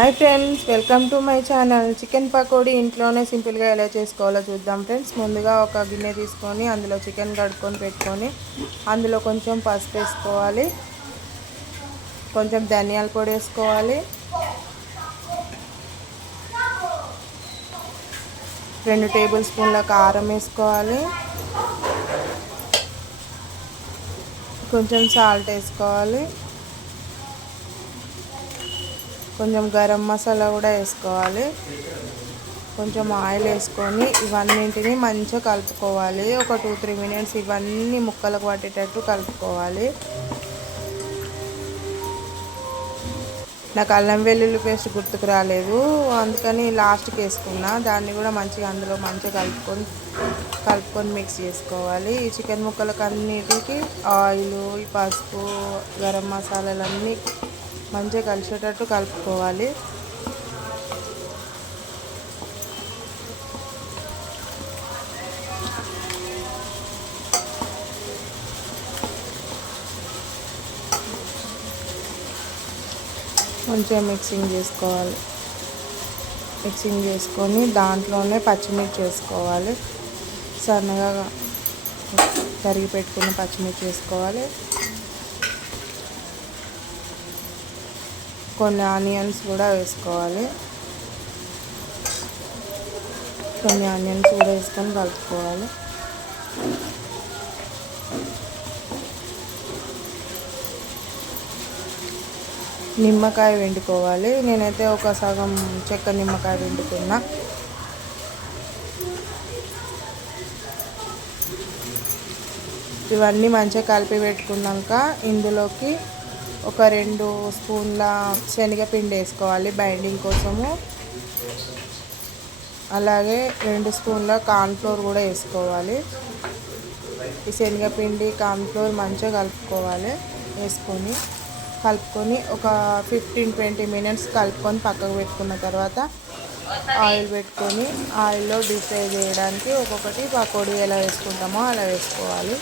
Hi friends, welcome to my channel. Chicken pakodi ఇంట్లోనే సింపుల్గా ఎలా చేసుకోవాలో చూద్దాం ఫ్రెండ్స్. ముందుగా ఒక గిన్నె తీసుకొని అందులో చికెన్ కడుక్కొని పెట్టుకొని అందులో కొంచెం పసుపు వేసుకోవాలి, కొంచెం ధనియాల పొడి వేసుకోవాలి, 2 టేబుల్ స్పూన్ల కారం వేసుకోవాలి, కొంచెం సాల్ట్ వేసుకోవాలి, కొంచెం గరం మసాలా కూడా వేసుకోవాలి, కొంచెం ఆయిల్ వేసుకొని ఇవన్నింటినీ మంచిగా కలుపుకోవాలి. ఒక 2-3 మినిట్స్ ఇవన్నీ ముక్కలకు పట్టేటట్టు కలుపుకోవాలి. నాకు అల్లం వెల్లుల్లి పేస్ట్ గుర్తుకు రాలేదు, అందుకని లాస్ట్కి వేసుకున్నా. దాన్ని కూడా మంచిగా అందులో మంచిగా కలుపుకొని మిక్స్ చేసుకోవాలి. ఈ చికెన్ ముక్కలకు అన్నిటికీ ఆయిల్, పసుపు, గరం మసాలాలన్నీ మంచిగా కలిసేటట్టు కలుపుకోవాలి. మంచిగా మిక్సింగ్ చేసుకొని దాంట్లోనే పచ్చిమిర్చి వేసుకోవాలి. సన్నగా తరిగి పెట్టుకున్న పచ్చిమిర్చి వేసుకోవాలి. కొన్ని ఆనియన్స్ కూడా వేసుకోవాలి. వేసుకొని కలుపుకోవాలి. నిమ్మకాయ పిండుకోవాలి. నేనైతే ఒక సగం చెక్క నిమ్మకాయ పిండుకున్నా. ఇవన్నీ మంచిగా కలిపి పెట్టుకున్నాక ఇందులోకి ఒక 2 స్పూన్ల శనగపిండి వేసుకోవాలి బైండింగ్ కోసము. అలాగే 2 స్పూన్ల కార్న్ఫ్లోర్ కూడా వేసుకోవాలి. ఈ శనగపిండి కార్న్ఫ్లోర్ మంచిగా కలుపుకొని ఒక 15-20 మినిట్స్ కలుపుకొని పక్కకు పెట్టుకున్న తర్వాత ఆయిల్ పెట్టుకొని ఆయిల్లో డీప్ ఫ్రై చేయడానికి ఒక్కొక్కటి పకోడీ ఎలా వేసుకుంటామో అలా వేసుకోవాలి.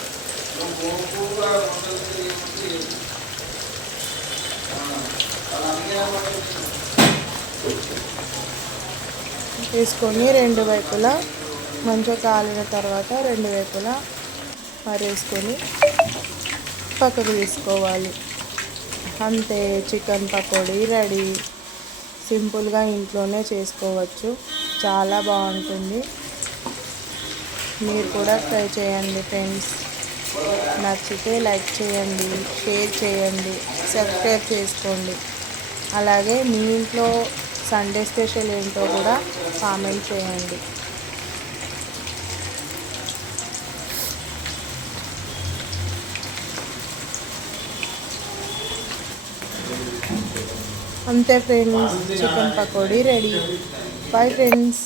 వేసుకొని 2 వైపులా మంచిగా కాలిన తర్వాత 2 వైపులా మరేసుకొని పక్కకు తీసుకోవాలి. అంతే, చికెన్ పకోడీ రెడీ. సింపుల్గా ఇంట్లోనే చేసుకోవచ్చు, చాలా బాగుంటుంది. మీరు కూడా ట్రై చేయండి ఫ్రెండ్స్. నచ్చితే లైక్ చేయండి, షేర్ చేయండి, సబ్స్క్రైబ్ చేసుకోండి. అలాగే మీ ఇంట్లో సండే స్పెషల్ ఏంటో కూడా కామెంట్ చేయండి. అంతే friends, chicken pakodi ready. Bye friends.